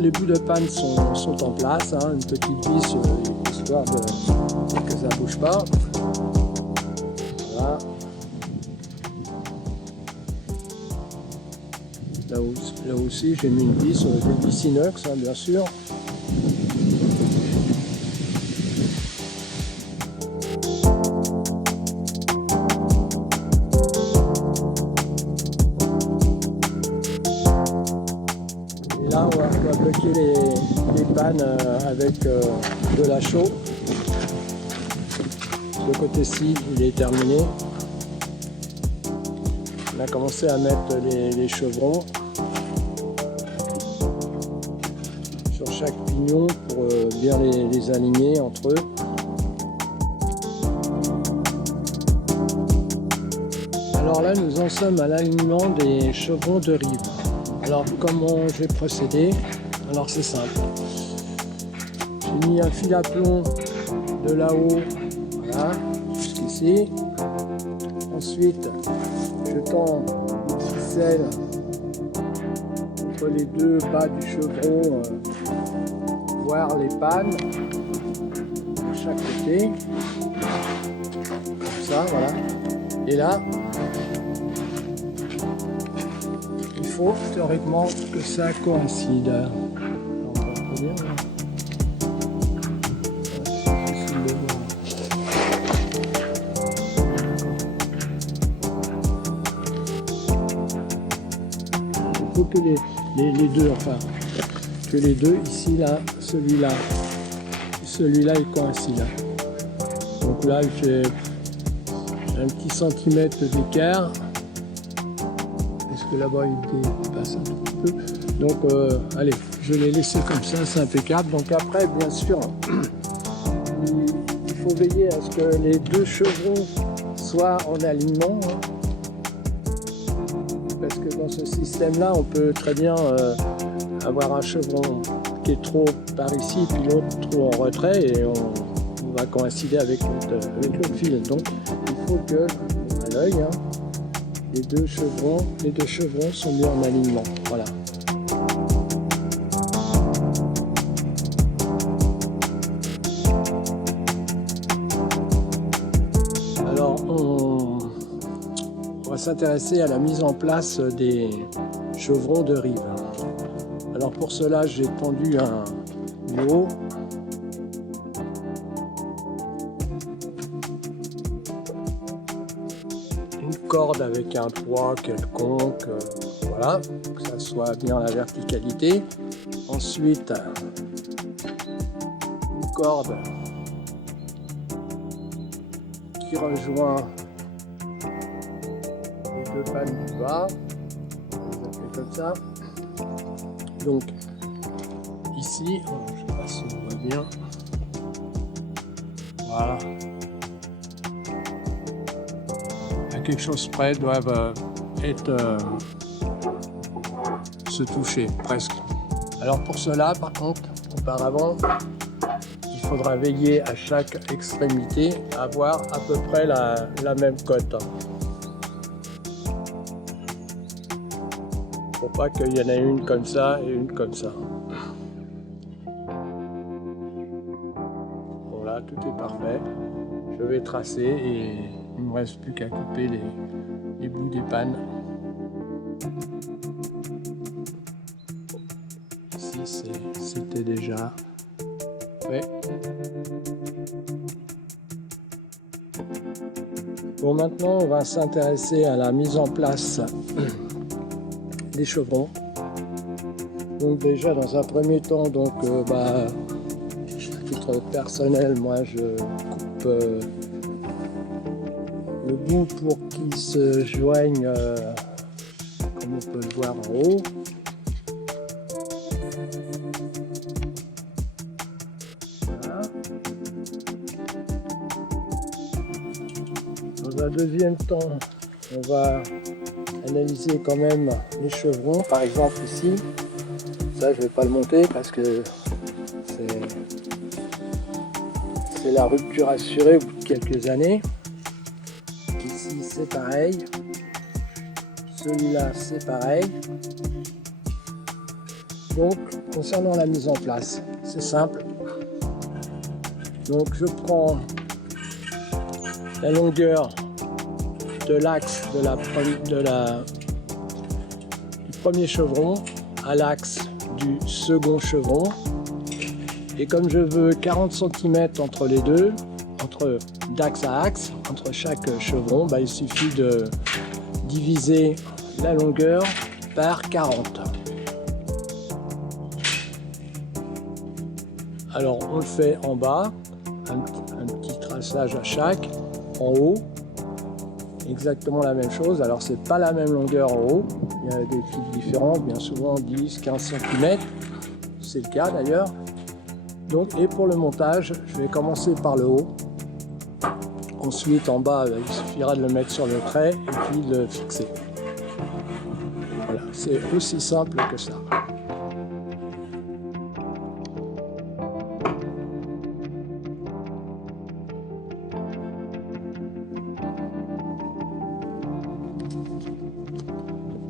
les bouts de panne sont en place, hein, une petite vis histoire que ça ne bouge pas. Voilà. Là aussi, j'ai mis une vis, des vis inox, hein, bien sûr. Et là, on va bloquer les pannes avec de la chaux. Ce côté-ci, il est terminé. On a commencé à mettre les chevrons sur chaque pignon pour bien les aligner entre eux. Alors là, nous en sommes à l'alignement des chevrons de rive. Alors comment je vais procéder? Alors c'est simple. J'ai mis un fil à plomb de là-haut, voilà, jusqu'ici. Ensuite, je tends une ficelle entre les deux bas du chevron, voire les pannes de chaque côté, comme ça, voilà. Et là, il faut théoriquement que ça coïncide. Il faut que les deux, enfin, que les deux, ici, là, celui-là, il coïncide. Donc là, j'ai un petit centimètre d'écart. Est-ce que là-bas, il dépasse un tout petit peu? Donc, allez, je l'ai laissé comme ça, c'est impeccable. Donc après, bien sûr, il faut veiller à ce que les deux chevrons soient en alignement. Hein. Parce que dans ce système-là, on peut très bien avoir un chevron qui est trop par ici, puis l'autre trop en retrait, et on va coïncider avec l'autre fil. Donc, il faut que, à l'œil, hein, les deux chevrons sont bien en alignement. Voilà. Alors, on va s'intéresser à la mise en place des chevrons de rive. Alors pour cela, j'ai tendu un lot. Une corde avec un poids quelconque, voilà, que ça soit bien la verticalité. Ensuite, une corde qui rejoint les deux pannes du bas, comme ça. Donc ici, je ne sais pas si on voit bien, voilà, à quelque chose près doivent être se toucher presque. Alors pour cela, par contre, auparavant, il faudra veiller à chaque extrémité à avoir à peu près la même cote. Pour pas qu'il y en ait une comme ça et une comme ça. Bon là, tout est parfait. Je vais tracer et il ne me reste plus qu'à couper les bouts des pannes. Ici, c'était déjà fait. Bon, maintenant, on va s'intéresser à la mise en place des chevrons. Donc déjà dans un premier temps, donc à titre personnel, moi je coupe le bout pour qu'il se joigne comme on peut le voir en haut. Voilà. Dans un deuxième temps, on va analyser quand même les chevrons. Par exemple ici, ça je vais pas le monter parce que c'est la rupture assurée au bout de quelques années. Ici c'est pareil, celui-là c'est pareil. Donc, concernant la mise en place, c'est simple. Donc, je prends la longueur de l'axe du premier chevron à l'axe du second chevron. Et comme je veux 40 cm entre les deux, d'axe à axe, entre chaque chevron, bah, il suffit de diviser la longueur par 40. Alors on le fait en bas, un petit traçage à chaque, en haut, exactement la même chose. Alors c'est pas la même longueur en haut, il y a des fils différents, bien souvent 10-15 cm, c'est le cas d'ailleurs. Donc, et pour le montage, je vais commencer par le haut. Ensuite, en bas, il suffira de le mettre sur le trait et puis de le fixer. Voilà, c'est aussi simple que ça.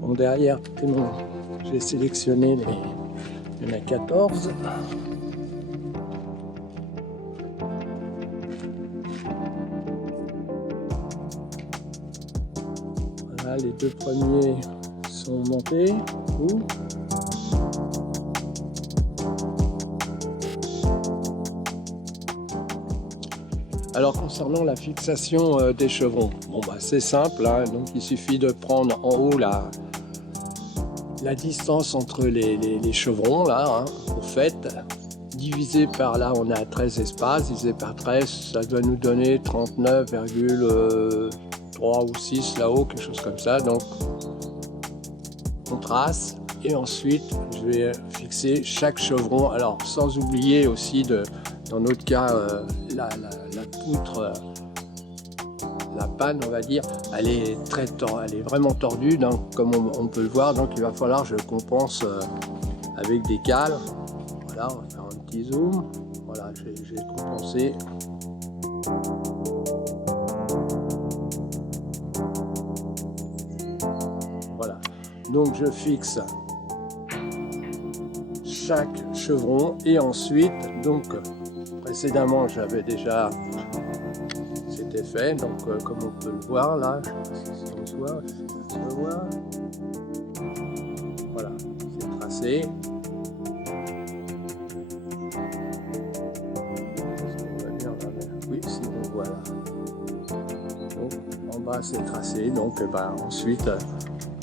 Bon, derrière, tout est bon. J'ai sélectionné il y en a 14. Voilà, les deux premiers sont montés. Alors concernant la fixation des chevrons, bon bah c'est simple, hein, donc il suffit de prendre en haut la distance entre les chevrons là, hein, au fait, divisé par là on a 13 espaces, divisé par 13, ça doit nous donner 39,3 ou 6 là-haut, quelque chose comme ça. Donc on trace et ensuite je vais fixer chaque chevron, alors sans oublier aussi dans notre cas la poutre, la panne on va dire, elle est vraiment tordue, donc, comme on peut le voir, donc il va falloir que je compense avec des cales. Voilà, on va faire un petit zoom, voilà, j'ai compensé. Voilà, donc je fixe chaque chevron et ensuite, donc précédemment j'avais déjà, c'était fait, donc comme on peut le voir là, je sais pas si on se voit, voilà, c'est tracé. Oui, si on voit là. Donc, en bas c'est tracé, donc ensuite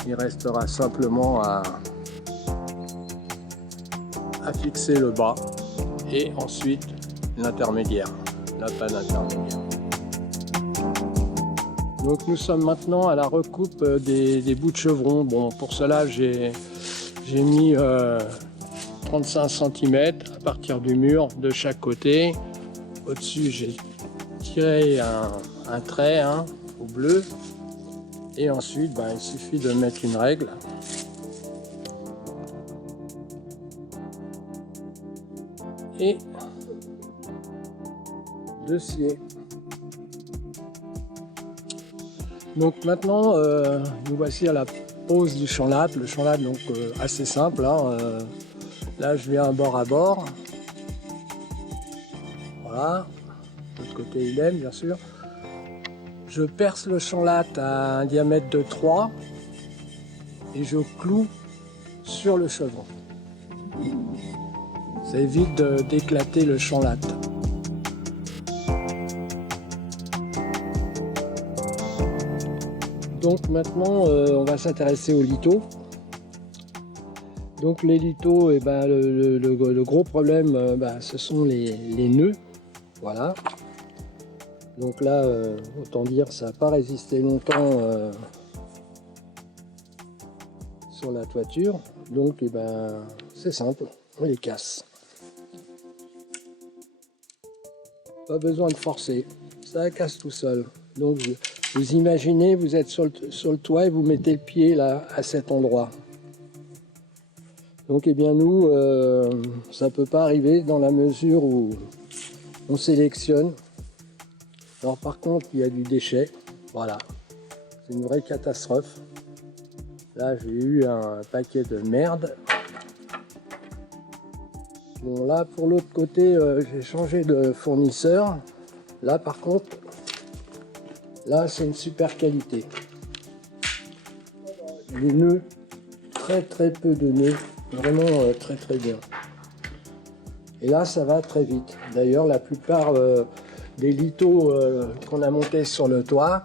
il restera simplement à fixer le bas et ensuite l'intermédiaire, la panne intermédiaire. Donc nous sommes maintenant à la recoupe des bouts de chevron. Bon, pour cela j'ai mis 35 cm à partir du mur de chaque côté. Au-dessus j'ai tiré un trait au bleu et ensuite il suffit de mettre une règle. Et de scier. Donc maintenant nous voici à la pose du chanlâtre. Le chanlâtre donc assez simple, là je viens bord à bord, voilà, de l'autre côté idem bien sûr. Je perce le chanlâtre à un diamètre de 3 et je cloue sur le chevron. Ça évite d'éclater le chanlâtre. Donc maintenant on va s'intéresser aux lithos. Donc les lithos, le gros problème ce sont les nœuds. Voilà. Donc là autant dire ça n'a pas résisté longtemps sur la toiture. Donc c'est simple, on les casse. Pas besoin de forcer, ça casse tout seul. Donc vous imaginez, vous êtes sur le toit et vous mettez le pied là à cet endroit. Donc nous, ça ne peut pas arriver dans la mesure où on sélectionne. Alors par contre, il y a du déchet, voilà, c'est une vraie catastrophe. Là j'ai eu un paquet de merde. Bon là pour l'autre côté j'ai changé de fournisseur. Là par contre, là c'est une super qualité. Les nœuds, très peu de nœuds, vraiment très bien. Et là ça va très vite. D'ailleurs la plupart des lithos qu'on a montés sur le toit,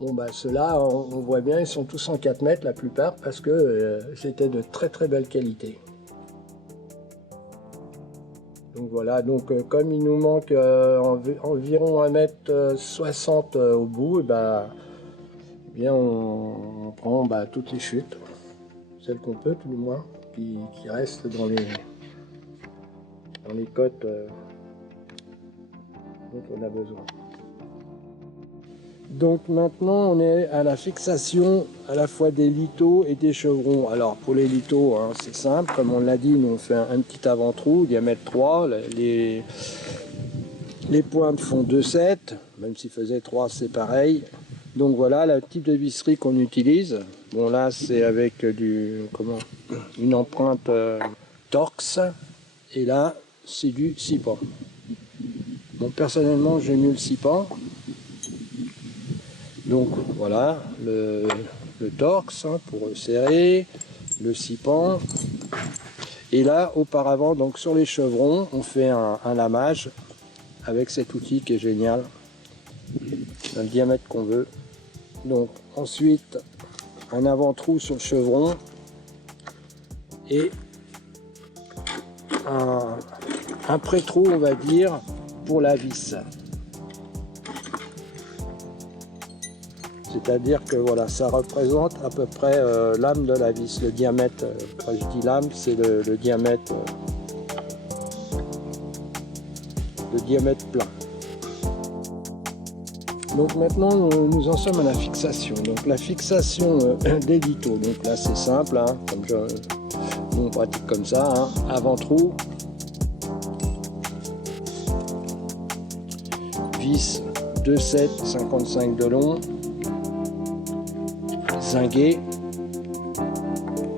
bon bah ceux-là on voit bien, ils sont tous en 4 mètres la plupart parce que c'était de très belle qualité. Donc voilà, donc comme il nous manque environ 1,60 m au bout, et bah, eh bien on prend toutes les chutes, celles qu'on peut tout du moins, qui restent dans les côtes dont on a besoin. Donc maintenant on est à la fixation à la fois des lithos et des chevrons. Alors pour les lithos hein, c'est simple, comme on l'a dit, nous on fait un petit avant-trou, diamètre 3, les pointes font 2,7, même s'il faisait 3 c'est pareil. Donc voilà le type de visserie qu'on utilise. Bon là c'est avec une empreinte Torx, et là c'est du Sipan. Bon personnellement j'ai mis le Sipan. Donc voilà, le Torx hein, pour serrer, le Sipan. Et là, auparavant, donc sur les chevrons, on fait un lamage avec cet outil qui est génial, dans le diamètre qu'on veut. Donc ensuite, un avant-trou sur le chevron et un pré-trou, on va dire, pour la vis. C'est-à-dire que voilà, ça représente à peu près l'âme de la vis. Le diamètre, quand je dis l'âme, c'est le diamètre plein. Donc maintenant, nous en sommes à la fixation. Donc la fixation des lithos. Donc là, c'est simple, hein, on pratique comme ça. Hein. Avant-trou, vis 2,7, 55 de long. Zingué,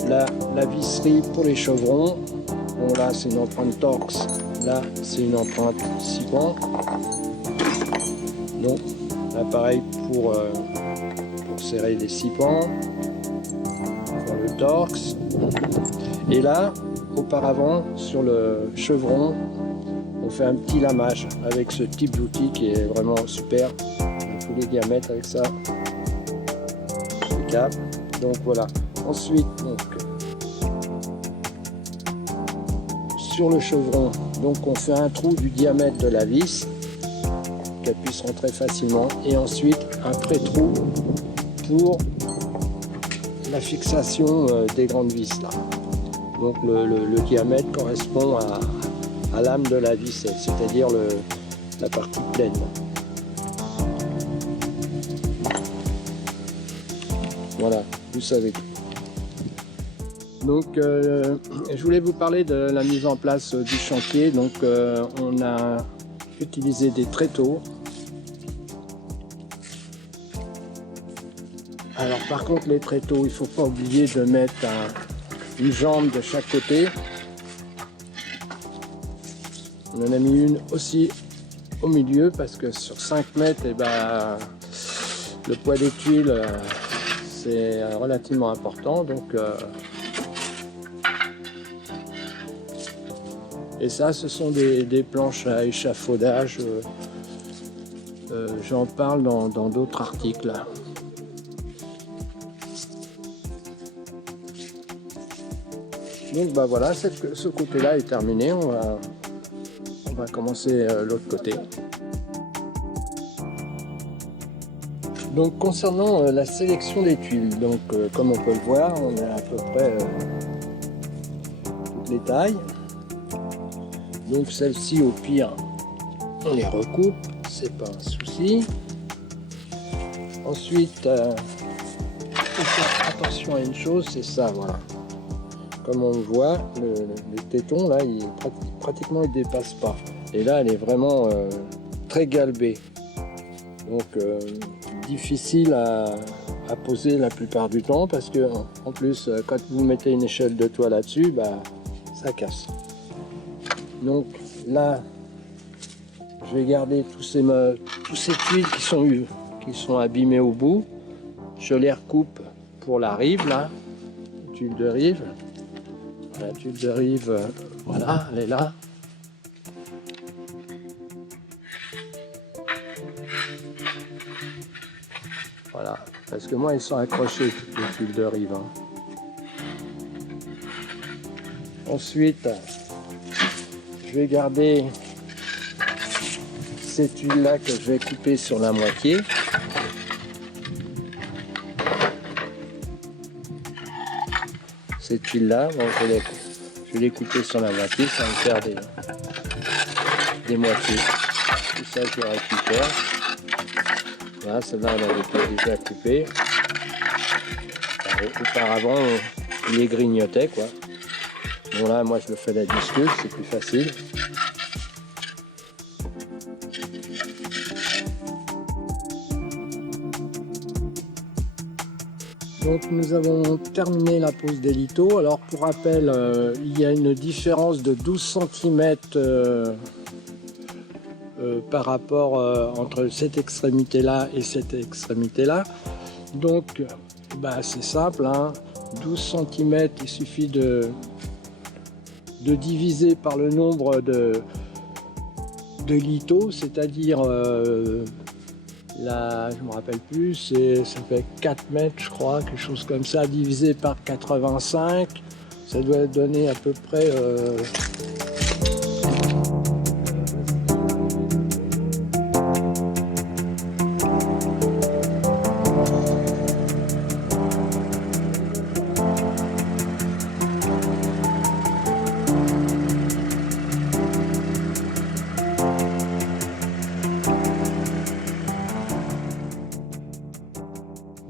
la visserie pour les chevrons. Bon là c'est une empreinte Torx, là c'est une empreinte Sipan. Donc l'appareil pour serrer les Sipans, pour le Torx. Et là auparavant sur le chevron on fait un petit lamage avec ce type d'outil qui est vraiment super. Tous les diamètres avec ça. Donc voilà, ensuite donc sur le chevron, donc on fait un trou du diamètre de la vis qu'elle puisse rentrer facilement, et ensuite un pré-trou pour la fixation des grandes vis là. Donc le diamètre correspond à l'âme de la vis, c'est-à-dire la partie pleine. Voilà, vous savez tout. Donc, je voulais vous parler de la mise en place du chantier. Donc, on a utilisé des tréteaux. Alors, par contre, les tréteaux, il ne faut pas oublier de mettre une jambe de chaque côté. On en a mis une aussi au milieu parce que sur 5 mètres, eh ben, le poids des tuiles c'est relativement important. Donc, et ça, ce sont des planches à échafaudage. J'en parle dans d'autres articles. Donc bah voilà, ce côté-là est terminé. On va commencer l'autre côté. Donc concernant la sélection des tuiles, donc comme on peut le voir, on a à peu près toutes les tailles. Donc celles-ci au pire, on les recoupe, c'est pas un souci. Ensuite, il faut faire attention à une chose, c'est ça, voilà. Comme on le voit, le téton là, pratiquement il dépasse pas. Et là, elle est vraiment très galbée. Donc difficile à à poser la plupart du temps, parce que en plus quand vous mettez une échelle de toit là-dessus, bah, ça casse. Donc là, je vais garder tous ces tuiles qui sont abîmées au bout. Je les recoupe pour la rive là, tuile de rive. La tuile de rive, voilà, elle est là. Voilà, parce que moi ils sont accrochés toutes les tuiles de rive. Hein. Ensuite, je vais garder ces tuiles là que je vais couper sur la moitié. Ces tuiles là, bon, je vais les couper sur la moitié, ça va me faire des moitiés. Tout ça je le récupère. Voilà, celle-là on avait déjà coupé. Auparavant on les grignotait quoi. Bon là moi je le fais à la discute, c'est plus facile. Donc nous avons terminé la pose des lithos. Alors pour rappel, il y a une différence de 12 cm par rapport entre cette extrémité là et cette extrémité là. Donc bah, c'est simple, hein. 12 cm, il suffit de diviser par le nombre de lithos, c'est-à-dire là, je me rappelle plus, ça fait 4 mètres je crois, quelque chose comme ça, divisé par 85, ça doit donner à peu près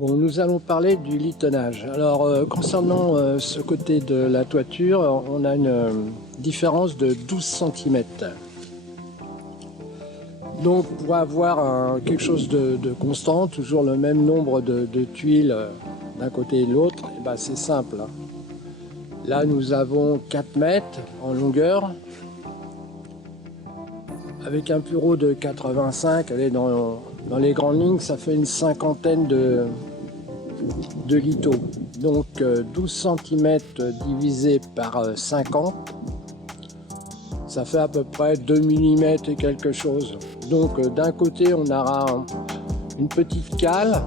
Bon, nous allons parler du litonnage. Alors, concernant ce côté de la toiture, on a une différence de 12 cm. Donc, pour avoir quelque chose de constant, toujours le même nombre de tuiles d'un côté et de l'autre, eh ben, c'est simple. Là, nous avons 4 mètres en longueur, avec un bureau de 85, allez, dans les grandes lignes, ça fait une cinquantaine de lithos. Donc 12 cm divisé par 50, ça fait à peu près 2 mm et quelque chose. Donc d'un côté on aura une petite cale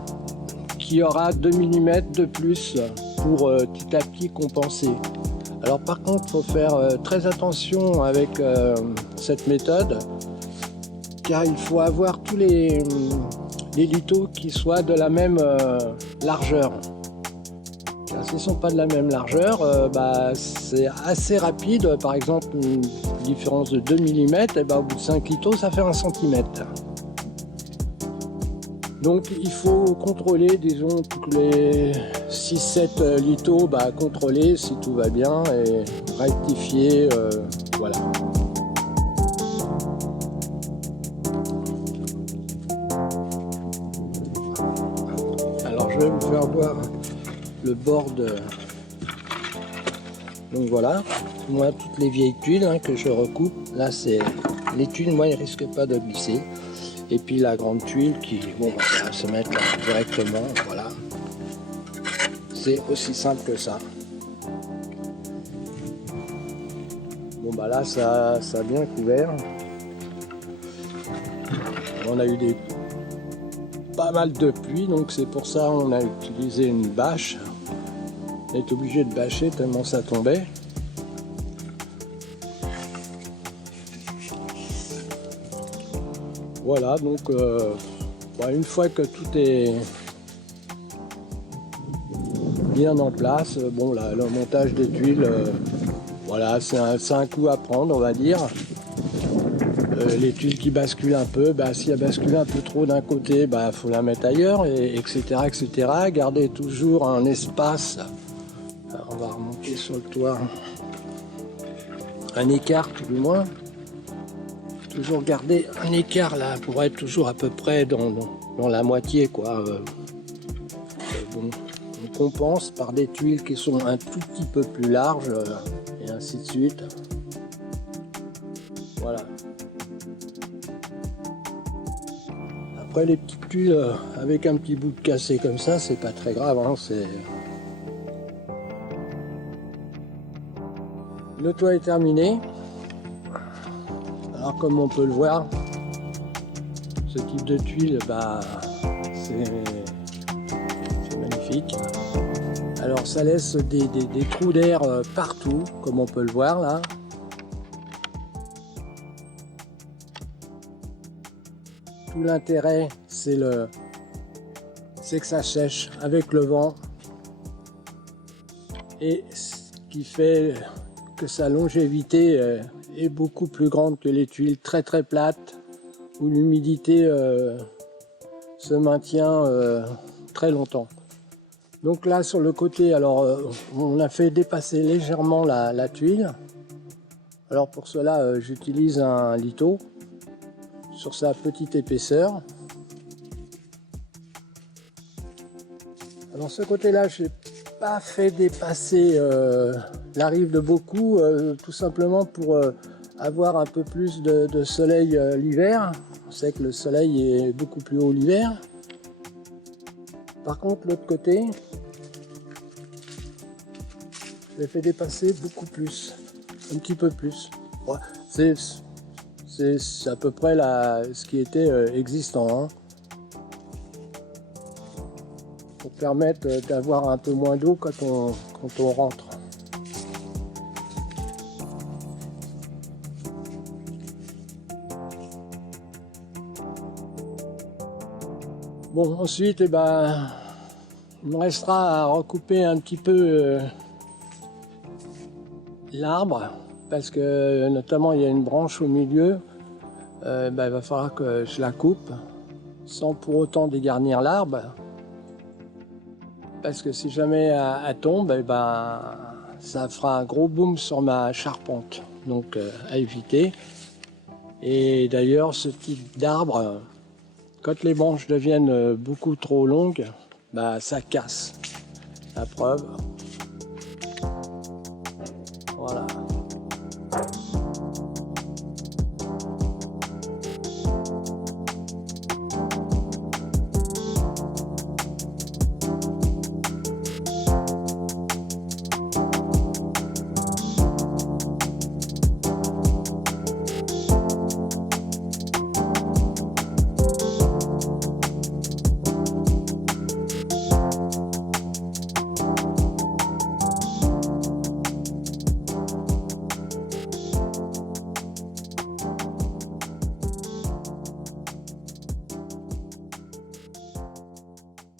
qui aura 2 mm de plus pour petit à petit compenser. Alors par contre il faut faire très attention avec cette méthode, car il faut avoir tous les lithos qui soient de la même largeur. Car s'ils ne sont pas de la même largeur, bah, c'est assez rapide. Par exemple, une différence de 2 mm, et bah, au bout de 5 lithos, ça fait 1 cm. Donc il faut contrôler, disons, tous les 6-7 lithos, bah, contrôler si tout va bien et rectifier, voilà. Je vais vous faire voir le bord de... Donc voilà, moi toutes les vieilles tuiles hein, que je recoupe, là c'est les tuiles, moi ils risquent pas de glisser. Et puis la grande tuile qui bon, va se mettre là, directement, voilà. C'est aussi simple que ça. Bon bah là ça a bien couvert. On a eu pas mal de pluie, donc c'est pour ça on a utilisé une bâche. On est obligé de bâcher tellement ça tombait. Voilà, donc une fois que tout est bien en place, bon là, le montage des tuiles, voilà, c'est un coup à prendre, on va dire. Les tuiles qui basculent un peu, bah, si elles basculent un peu trop d'un côté, bah, faut la mettre ailleurs, et etc., etc. Garder toujours un espace. Alors, on va remonter sur le toit. Un écart tout du moins. Toujours garder un écart là pour être toujours à peu près dans la moitié quoi. bon, on compense par des tuiles qui sont un tout petit peu plus larges et ainsi de suite. Voilà. Après les petites tuiles avec un petit bout de cassé comme ça, c'est pas très grave, hein, Le toit est terminé. Alors comme on peut le voir, ce type de tuile, bah, c'est magnifique. Alors ça laisse des trous d'air partout, comme on peut le voir là. Tout l'intérêt, c'est que ça sèche avec le vent. Et ce qui fait que sa longévité est beaucoup plus grande que les tuiles très très plates, où l'humidité se maintient très longtemps. Donc là sur le côté, alors on a fait dépasser légèrement la tuile. Alors pour cela j'utilise un litho sur sa petite épaisseur. Alors ce côté-là, je n'ai pas fait dépasser la rive de beaucoup, tout simplement pour avoir un peu plus de soleil l'hiver. On sait que le soleil est beaucoup plus haut l'hiver. Par contre, l'autre côté, je l'ai fait dépasser beaucoup plus, un petit peu plus. Ouais, c'est à peu près ce qui était existant, hein, pour permettre d'avoir un peu moins d'eau quand on rentre. Bon, ensuite, il me restera à recouper un petit peu l'arbre, parce que notamment il y a une branche au milieu. Il va falloir que je la coupe sans pour autant dégarnir l'arbre, parce que si jamais elle tombe, ça fera un gros boom sur ma charpente, donc à éviter. Et d'ailleurs ce type d'arbre, quand les branches deviennent beaucoup trop longues, ça casse. La preuve, voilà.